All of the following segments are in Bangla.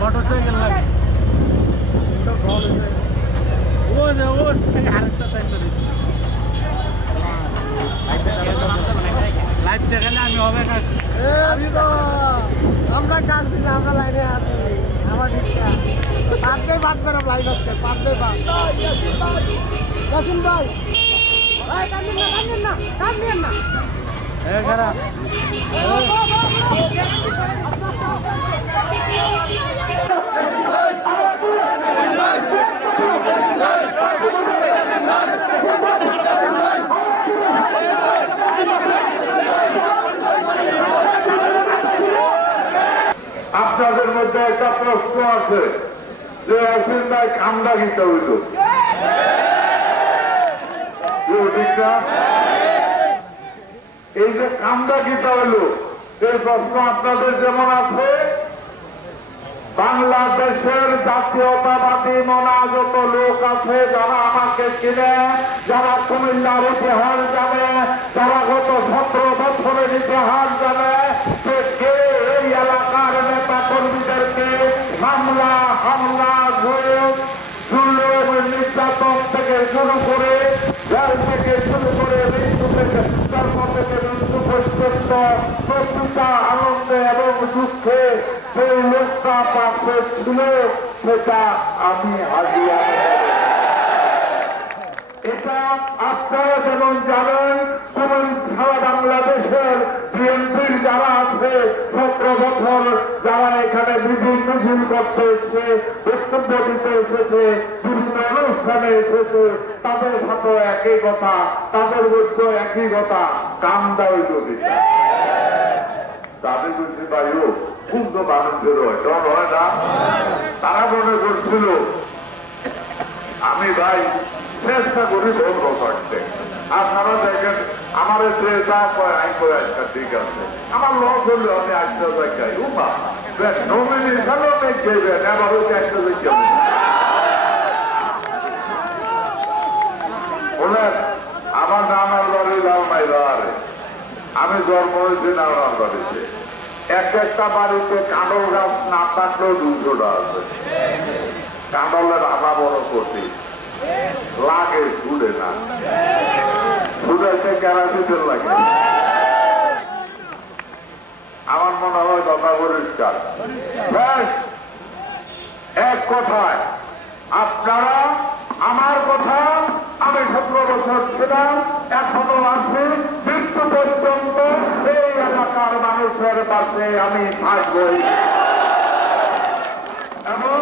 मोटरसाइकल लगे वो जो वो हरकत है দেখালে আমি হবে আমি তো আমরা কাজ দিলে আমরা লাইনে আছি আমার ঠিকটা পাঁচটাই বাদ করে লাইন আসছে পাঁচটাই বাদ ভাই ভাই কান্দিন না কান্দিন না কান্দিন না প্রশ্ন আছে যে অসীম ভাই গীতা? এই যে কামটা গীতা হইল, এই প্রশ্ন আপনাদের যেমন আছে, বাংলাদেশের জাতীয়তাবাদী মনা যত লোক আছে, যারা আমাকে চিনে, যারা কুমিল্লার ইতিহাস জানে যারা গত সতেরো বছরের ইতিহাস জানে সে কে এই এলাকার নেতা কর্মীদেরকে হামলা হামলা ঘুষ জুলুম নির্যাতন থেকে শুরু করে জেল থেকে শুরু করে মৃত্যু থেকে এটা আপনারা যেমন জানেন যেমন সারা বাংলাদেশের বিএনপির যারা আছে সতেরো বছর যারা এখানে মিছিল মিছিল করতে এসছে, বক্তব্য দিতে এসেছে, বিভিন্ন অনুষ্ঠানে এসেছে। তাদের সাথে একই কথা, তাদের মধ্যে একই কথা তখন হয় না? তারা মনে করছিল, আমি ভাই, চেষ্টা করি বন্ধ করতে আপনারা দেখেন আমার যে করে একটা ঠিক আছে। আমার লস হলে আমি একটা দেখাই আমার লাল আমি জন্ম হয়েছি নানার এক একটা বাড়িতে কাঁডল গাছ না থাকলেও দুশোটা আছে। কাঁডলের আধা বড় কঠিন। লাগে ছুড়ে না। ছুড়েছে কেরাসিনের লাগে? আমার মনে হয় কথা পরিষ্কার। এক কথায়, আপনারা আমার কথা আমি সতেরো বছর ছিলাম, এখনও আছি, মৃত্যু পর্যন্ত এই এলাকার মানুষের পাশে আমি থাকবই এবং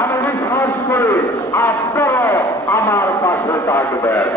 আমি বিশ্বাস করি আপনারাও আমার পাশে থাকবেন।